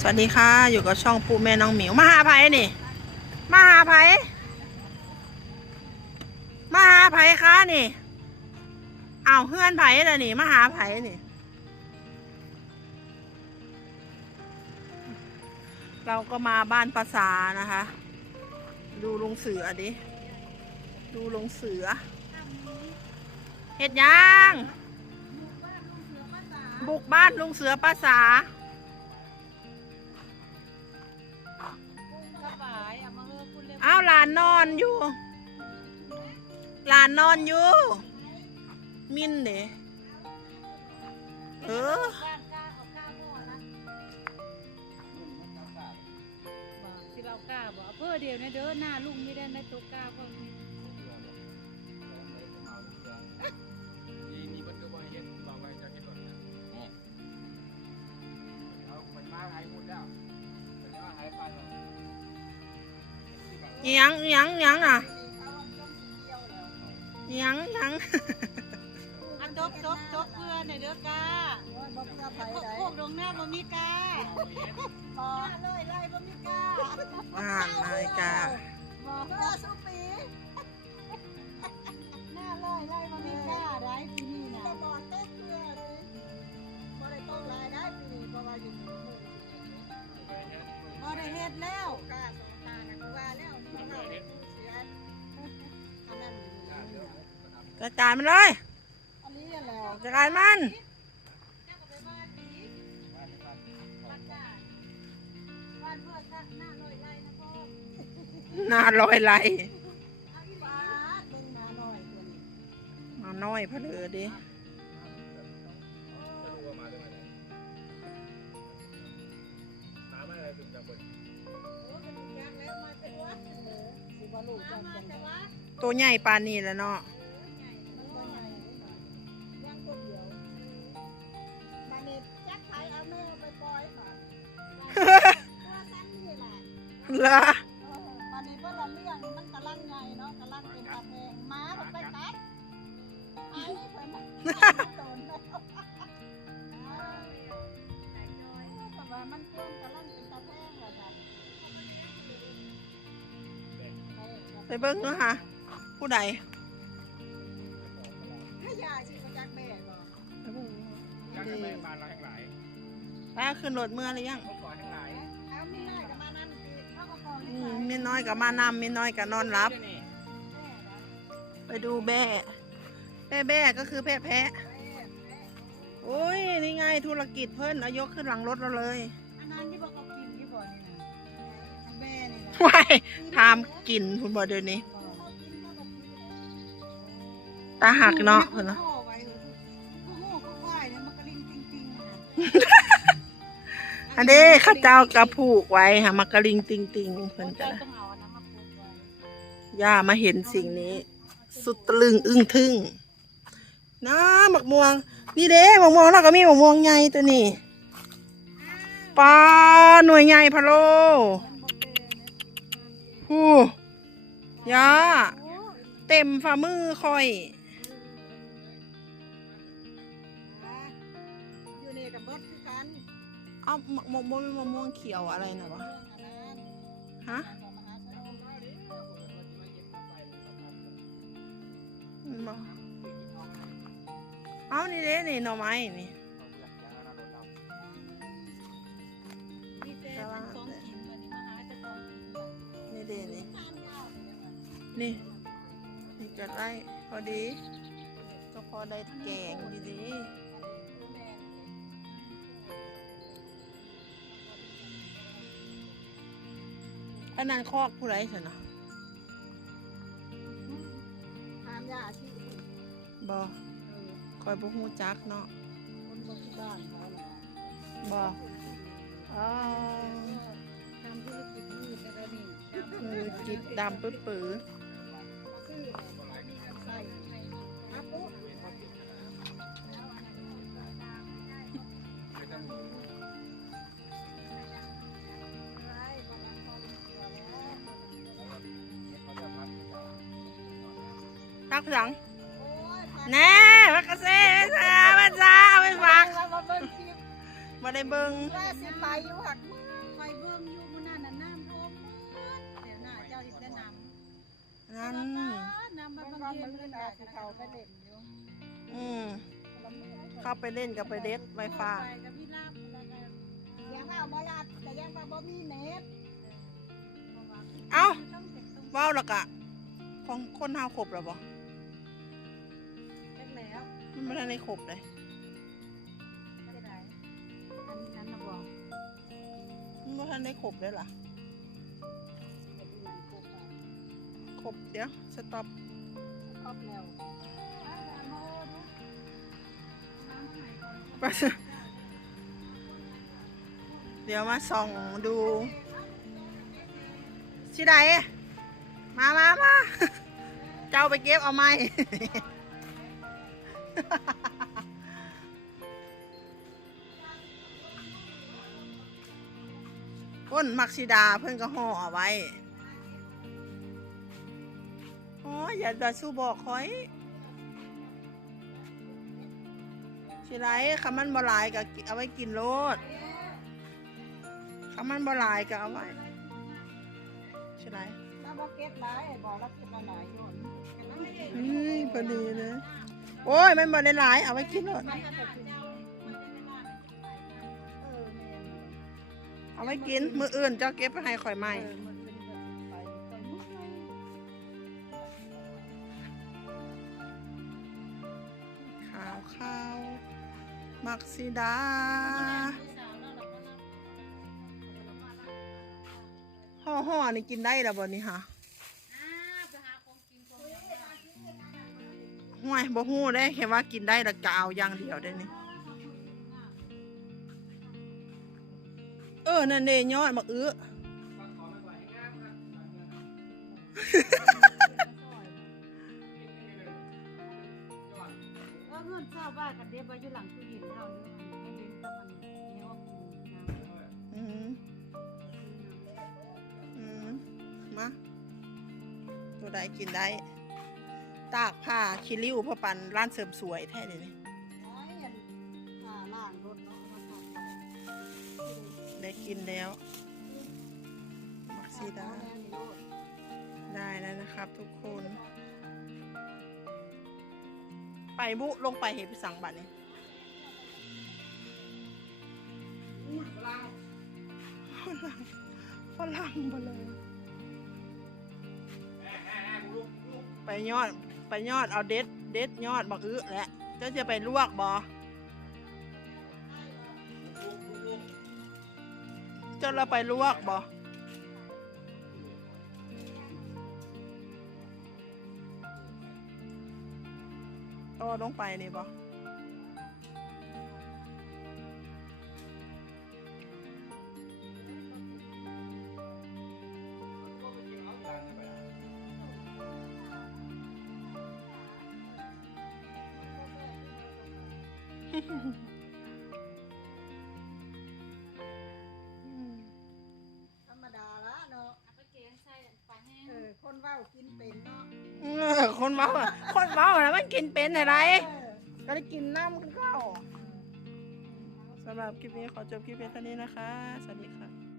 สวัสดีค่ะ อยู่กับช่องปูแม่น้องหมิวมาหาไผ่นี่ มาหาไผ่มาหาไผ่ค่ะนี่เอาเฮือนไผ่เลยนี่มาหาไผ่นี่ เราก็มาบ้านภาษานะคะ ดูลงเสือดิ ดูลงเสือเห็ดยังบุกบ้านลุงเสือภาษาานนอนอยู่ หลานนอนอยู่ มินเดเออที่เรากล้าบอกเพื่อเดียวนะเด้อหน้าลุงไม่ได้ในตัวกล้าก็มีนี่ ยังอิหยังอิหยังอะอิหยังอิหยังอันจบจบจบเพื่อในเด้อกล้าพวกลงหน้าบ่มีกล้าพอเลยไล่บ่มีกล้าอ่านนาฬิกาบอกเพื่อสุปี จัดการมันเลยอันนี้แล้วจัดการมันหน้าลอยไหลมาน้อยพะเลือดิจะรู้ว่ามาได้ไหมมาไม่อะไรถึงจะบ่นตัวใหญ่ปานนี้แล้วเนาะ เหรอวันนี้ก็ละเรื่องมันกำลังไงเนาะกำลังเป็นตาแพงม้ามันไปตัดไอ้เพิ่นน่ะโดนแล้วแต่ว่ามันเพิ่มกำลังเป็นตาแพงว่าซั่นไปเบิ้งเนาะค่ะ ผู้ใดให้ยาสิมาจากแม่บ่ยังจะไปบ้านเราทั้งหลาย ป้าขึ้นรถเมื่อหรือยังเขาก่อน มหลานมีน้อยกับมานำมีน้อยกับนอนรับแม่นะไปดูแบ่แบ่แบ่ก็คือแพะแพะโอ้ยนี่ไงธุรกิจเพิ่นเอายกขึ้นหลังรถเราเลยอันนั้นที่บอกเขากินที่บ่นี่นะอันแม่นี่นะว้ายทามกลิ่นคุณบอเดี๋ยวนี้ตาหักเนาะเพิ่นเนาะพ่อไว้เลยผู้โง่ก็ควายเนี่ยมันกระลิงจริงๆนะ อันนี้ข้าเจ้ากระผูกไว้ค่ะมากระลิงติงติงเพิ่นจะเจ้าต้องเอาอันนั้นมาปลูกไว้ย่ามาเห็นสิ่งนี้ สุดตะลึงอึ้งทึ่งน้าหมักม่วง นี่เด้หมักม่วงเราก็มีหมักม่วงใหญ่ตัวนี้ปลาหน่วยใหญ่พะโลผู้ย่าเต็มฝ่ามือคอยอยู่ เอาหมักม่วงบ่มีมะม่วงเขียวอะไรนะวะ ฮะองมหาชนกมันบ่เอานี่เด้นี่หน่อไม้นี่นี่เด้นี่ นี่ นี่จะได้พอดี ก็พอได้แกงดีแอันนั้นคอกผู้ไรสินะทานยาที่บอคอยบุหูจักเนาะคนบนที่บ้านเขาน่ะบออ๋อทำธุรกิจมืดอะไรนี่คือจิตดำปื้อปื้อซื้อ ตักหลังแน่พักกระเซ่ภาษาภาษาเอาไปฝากมาเบิ่งคลิปมาบ่ได้เบิ่งว่าสิไปอยู่หัดเมืองไปเบิ่งอยู่มื้อนั้นน่ะน้ำท่วมหมดเดี๋ยวน่ะเจ้าสิได้นำนั่นน้ำมาบางเย็นเลยน่ะสิเขาไปเล่นอยู่อืมเข้าไปเล่นกับไปเด็ดไวฟ้าไปกับพี่ลาบแล้วก็ยังว่าบ่ลาดแต่ยังว่าบ่มีเน็ตเอ้าต้องเสร็จตรงว้าวและกะ ของคนเฮาครบแล้วบ่แล้ว มันไม่ได้ในครบเลยไม่ได้อันนั้นนะบอกมันไม่ทันได้ครบเลยล่ะครบเดี๋ยวสต็อปครบแล้วเดี๋ยวมาส่องดูชิไดมามามาเจ้าไปเก็บเอาไหม ก้นมักซิดาเพิ่นก็ห่อเอาไว้อ๋ออย่าดาสู้บอกคอยชิไรคำมันบ่หลายก็เอาไว้กินโลดคำมันบ่หลายก็เอาไว้ชิไรถ้าบ่เก็บหลายบอกแล้วเก็บมาหลายอยู่เฮ้ยพอดีเลย โอ้ยมันบ่ได้หลายเอาไว้กินโลดเออแม่นเอาไว้กิน มืออื่นเจ้าเก็บไปให้ข่อยใหม่มันเป็นแบบไมุกเลยขาวขาวมักซิดาห่อห่อนี่กินได้แล้วบ่นี่ฮะ ห่วยบ่ฮู้ได้แค่ว่ากินได้แล้วก็เอาอย่างเดียวได้นี่เออนั่นเด้ยอดมักอื้อฟังขอมาก่อนให้งามครับฟังเงินกินให้เลยยอดเออเงินเจ้าบ้านกับเด็บไว้อยู่หลังตู้เย็นเท่านี้มันไม่เล่นกับมันในห้องน้ำอืมอืมมาตัวใดกินได้ ตากผ้าคิริ้วพอปันร้านเสริมสวยแท้เลยนี่โอ้ยอันอ่าล่างรถเนาะมาทำไปได้กินแล้วมักซีดาได้แล้วนะครับทุกคน ไปบุลงไปเหตุสั่งบัตรนี่อุ้ยพลังฝรั่งฝรั่งมาเลยแฮ่แฮ่แฮ่ลูกลูกไปยอด ไปยอดเอาเด็ดเด็ดยอดบักอื้อแหละเจ้าจะไปลวกบอเจ้าเราไปลวกบอโอ้ลงไปนี่บอ ธรรมดาละเนาะเอาไปเกงใส่ปลาแห้งเออคนเว้ากินเป็นเนาะเออคนเมาอะคนเมาแล้วมันกินเป็นอะไร เออ ก็ได้กินน้ำกันเข้าสำหรับคลิปนี้ขอจบคลิปเพียงเท่านี้นะคะ สวัสดีค่ะ